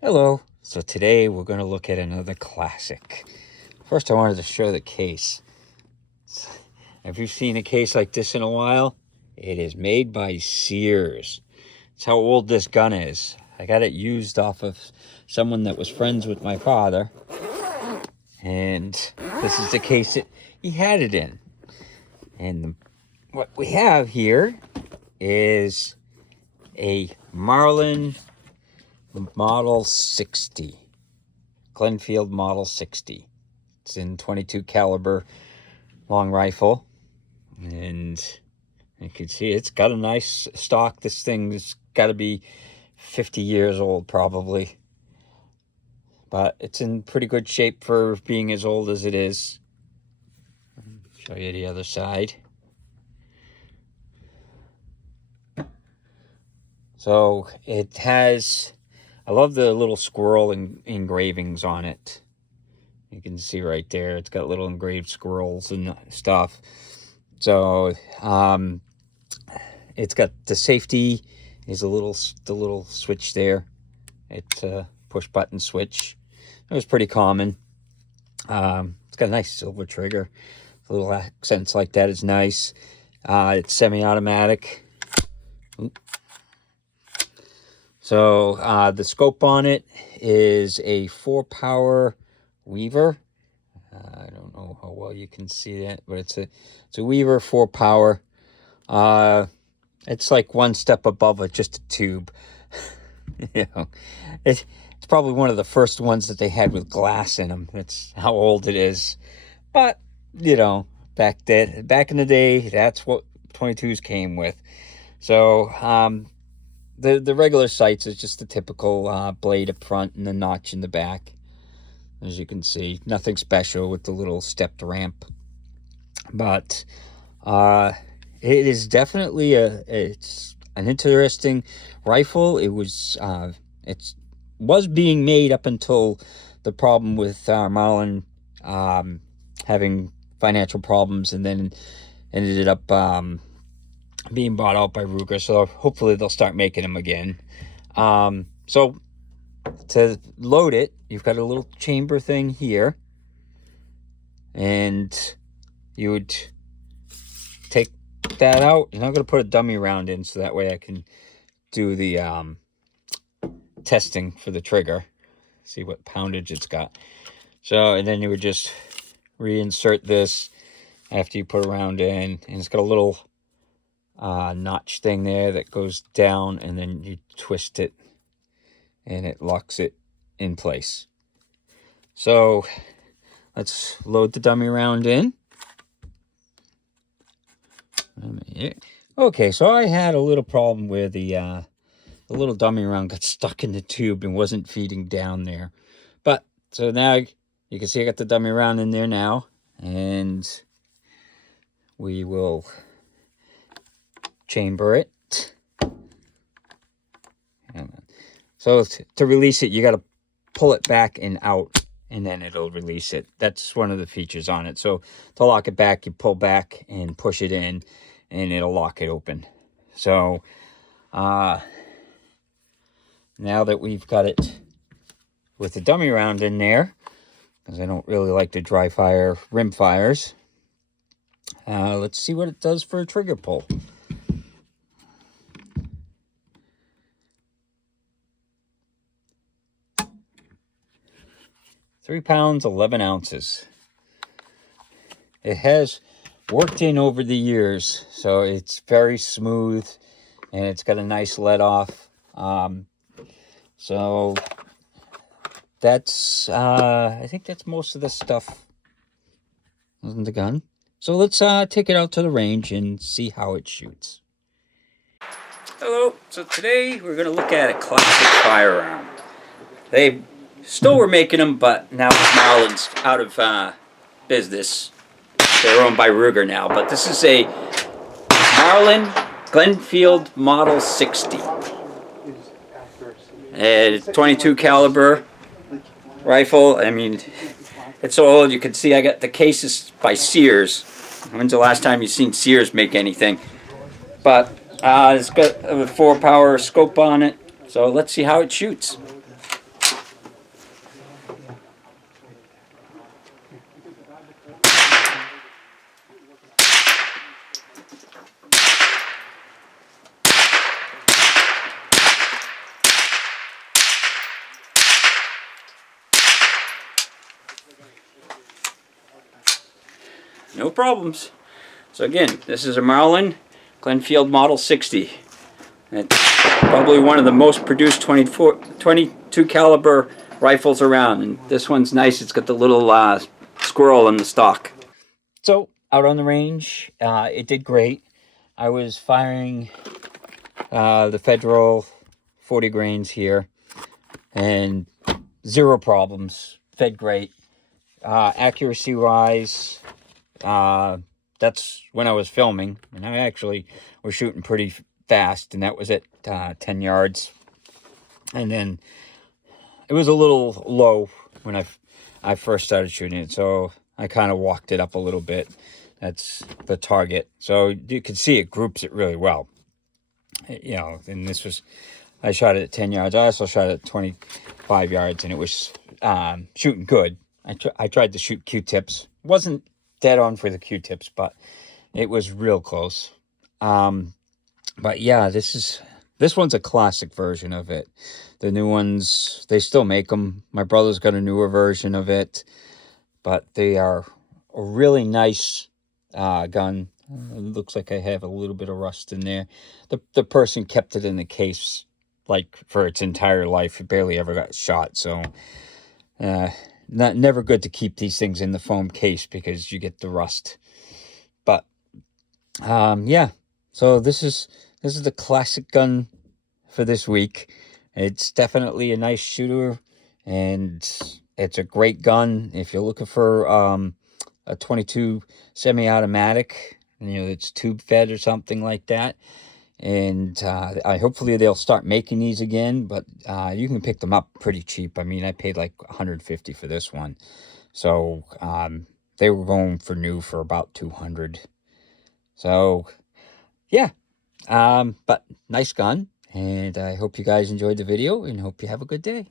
Hello. So today we're going to look at another classic. First I wanted to show the case. Have you seen a case like this in a while? It is made by Sears. That's how old this gun is. I got it used off of someone that was friends with my father. And this is the case that he had it in. And what we have here is a Marlin Model 60. Glenfield Model 60. It's in 22 caliber long rifle. And you can see it's got a nice stock. This thing's got to be 50 years old probably. But it's in pretty good shape for being as old as it is. Show you the other side. So it has, I love the little squirrel engravings on it. You can see right there, it's got little engraved squirrels and stuff. So it's got the safety is the little switch there. It's a push button switch. It was pretty common. It's got a nice silver trigger. Little accents like that is nice. It's semi-automatic. So the scope on it is a 4-power Weaver. I don't know how well you can see that, but it's a Weaver 4-power. It's like one step above just a tube. It's probably one of the first ones that they had with glass in them. That's how old it is. But back in the day, that's what 22s came with. So the regular sights is just the typical blade up front and the notch in the back. As you can see, nothing special with the little stepped ramp. But it is definitely it's an interesting rifle. It was being made up until the problem with Marlin having financial problems, and then ended up being bought out by Ruger. So hopefully they'll start making them again. So to load it, you've got a little chamber thing here, and you would take that out. And I'm going to put a dummy round in so that way I can do the testing for the trigger, see what poundage it's got. So, and then you would just reinsert this after you put a round in, and it's got a little notch thing there that goes down, and then you twist it and it locks it in place. So let's load the dummy round in. Okay, so I had a little problem where the little dummy round got stuck in the tube and wasn't feeding down there. But so now you can see I got the dummy round in there now, and we will chamber it. So to release it, you got to pull it back and out, and then it'll release it. That's one of the features on it. So to lock it back, you pull back and push it in, and it'll lock it open. So now that we've got it with the dummy round in there, because I don't really like the dry fire rim fires, let's see what it does for a trigger pull. 3 pounds, 11 ounces. It has worked in over the years, so it's very smooth, and it's got a nice let off. So that's, I think that's most of the stuff in the gun. So let's take it out to the range and see how it shoots. Hello, so today we're going to look at a classic firearm. They still were making them, but now Marlin's out of business. They're owned by Ruger now, but this is a Marlin Glenfield Model 60. It's 22 caliber rifle. I mean, it's so old. You can see I got the cases by Sears. When's the last time you've seen Sears make anything? But it's got a 4-power scope on it, so let's see how it shoots. no problems. So again, this is a Marlin Glenfield Model 60. It's probably one of the most produced 22 caliber rifles around, and this one's nice. It's got the little squirrel in the stock. So out on the range, it did great. I was firing the Federal 40 grains here, and zero problems. Fed great. Accuracy wise, that's when I was filming, and I actually was shooting pretty fast, and that was at 10 yards. And then it was a little low when I first started shooting it, so I kind of walked it up a little bit. That's the target. So you can see it groups it really well. You know, and this was, I shot it at 10 yards. I also shot it at 25 yards, and it was shooting good. I tried to shoot Q-tips. Wasn't dead on for the Q-tips, but it was real close. But yeah, this one's a classic version of it. The new ones, they still make them. My brother's got a newer version of it, but they are a really nice gun. It looks like I have a little bit of rust in there. The person kept it in the case like for its entire life. It barely ever got shot, so never good to keep these things in the foam case because you get the rust. But yeah, so this is the classic gun for this week. It's definitely a nice shooter, and it's a great gun if you're looking for a 22 semi-automatic. You know, it's tube fed or something like that. And hopefully they'll start making these again, but you can pick them up pretty cheap. I mean, I paid like $150 for this one, so they were going for new for about $200. So yeah, but nice gun, and I hope you guys enjoyed the video, and hope you have a good day.